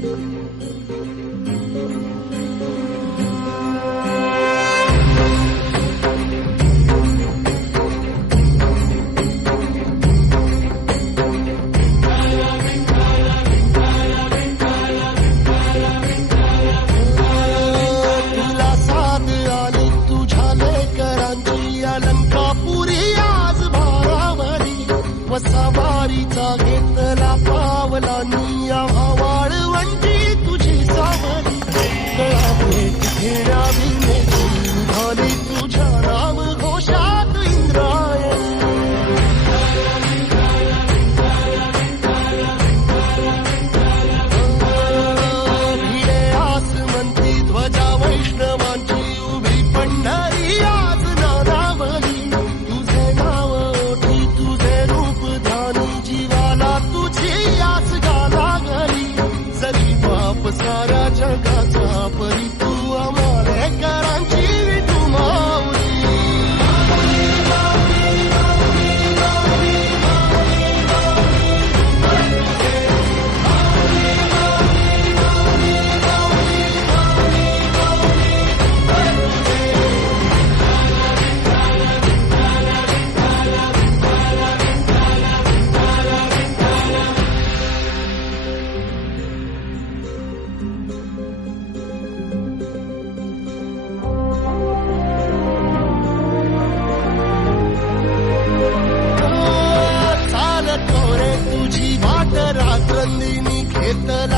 Thank you. पारीचा घेतला पावला निया वाळवंटी तुझी सावली. कळामुळे If the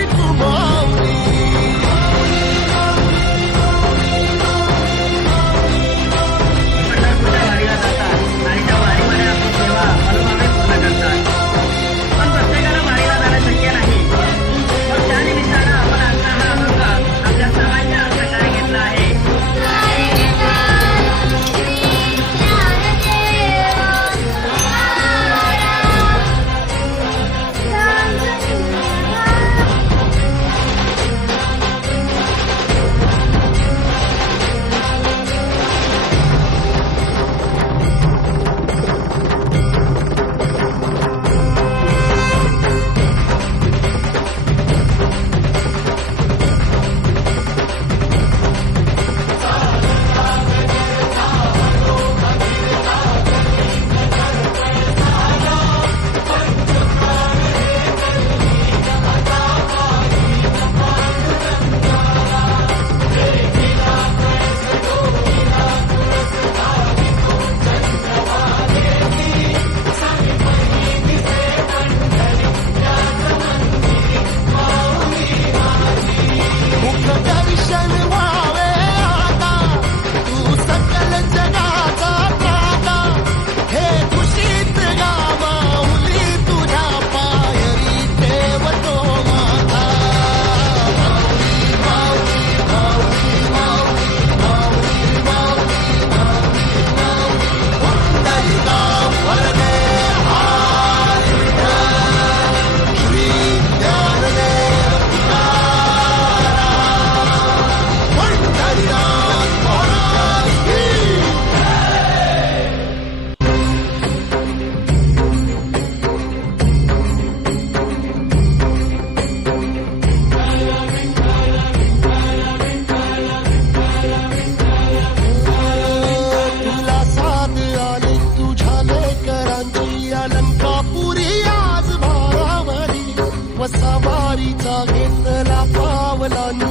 alone.